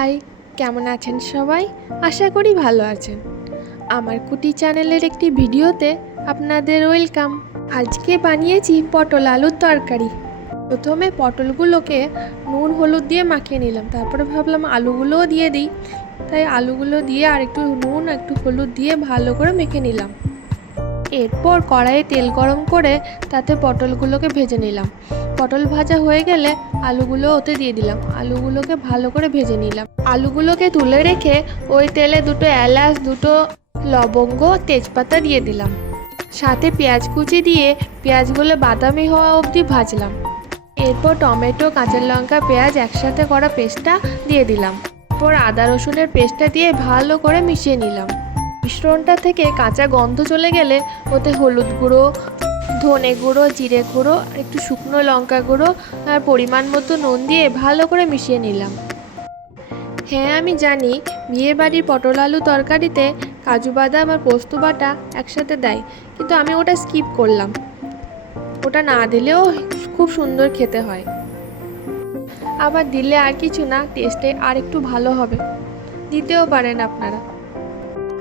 High, কেমন আছেন সবাই? আশা করি ভালো আছেন। আমার কুটি চ্যানেলের একটি ভিডিওতে আপনাদের ওয়েলকাম। আজকে বানিয়েছি পটল আলুর তরকারি। প্রথমে পটলগুলোকে নুন হলুদ দিয়ে মাখিয়ে নিলাম, তারপরে ভাবলাম আলুগুলোও দিয়ে দিই, তাই আলুগুলো দিয়ে আর একটু নুন একটু হলুদ দিয়ে ভালো করে মেখে নিলাম। এরপর কড়াইয়ে তেল গরম করে তাতে পটলগুলোকে ভেজে নিলাম। পটল ভাজা হয়ে গেলে আলুগুলো ওতে দিয়ে দিলাম, আলুগুলোকে ভালো করে ভেজে নিলাম। আলুগুলোকে তুলে রেখে ওই তেলে দুটো এলাচ, দুটো লবঙ্গ, তেজপাতা দিয়ে দিলাম। সাথে পেঁয়াজ কুচি দিয়ে পেঁয়াজগুলো বাদামি হওয়া অবধি ভাজলাম। এরপর টমেটো, কাঁচা লঙ্কা, পেঁয়াজ একসাথে করা পেস্টটা দিয়ে দিলাম। এরপর আদা রসুনের পেস্টটা দিয়ে ভালো করে মিশিয়ে নিলাম। মিশ্রণটা থেকে কাঁচা গন্ধ চলে গেলে ওতে হলুদ গুঁড়ো, ধনে গুঁড়ো, জিরে গুঁড়ো, একটু শুকনো লঙ্কা গুঁড়ো আর পরিমাণ মতো নুন দিয়ে ভালো করে মিশিয়ে নিলাম। হ্যাঁ, আমি জানি বিয়েবাড়ির পটল আলু তরকারিতে কাজু বাদাম আর পোস্ত বাটা একসাথে দেয়, কিন্তু আমি ওটা স্কিপ করলাম। ওটা না দিলেও খুব সুন্দর খেতে হয়, আবার দিলে আর কিছু না, টেস্টে আর একটু ভালো হবে, দিতেও পারেন আপনারা।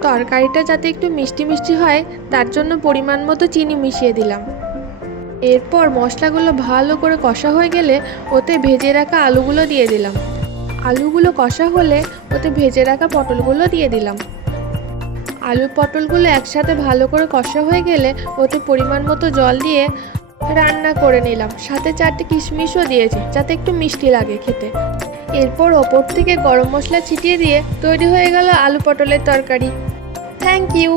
তরকারিটা যাতে একটু মিষ্টি মিষ্টি হয় তার জন্য পরিমাণ মতো চিনি মিশিয়ে দিলাম। এরপর মশলাগুলো ভালো করে কষা হয়ে গেলে ওতে ভেজে রাখা আলুগুলো দিয়ে দিলাম। আলুগুলো কষা হলে ওতে ভেজে রাখা পটলগুলো দিয়ে দিলাম। আলু পটলগুলো একসাথে ভালো করে কষা হয়ে গেলে ওতে পরিমাণ মতো জল দিয়ে রান্না করে নিলাম। সাথে 4টে কিশমিশও দিয়েছি যাতে একটু মিষ্টি লাগে খেতে। এরপর ওপর থেকে গরম মশলা ছিটিয়ে দিয়ে তৈরি হয়ে গেল আলু পটলের তরকারি। Thank you.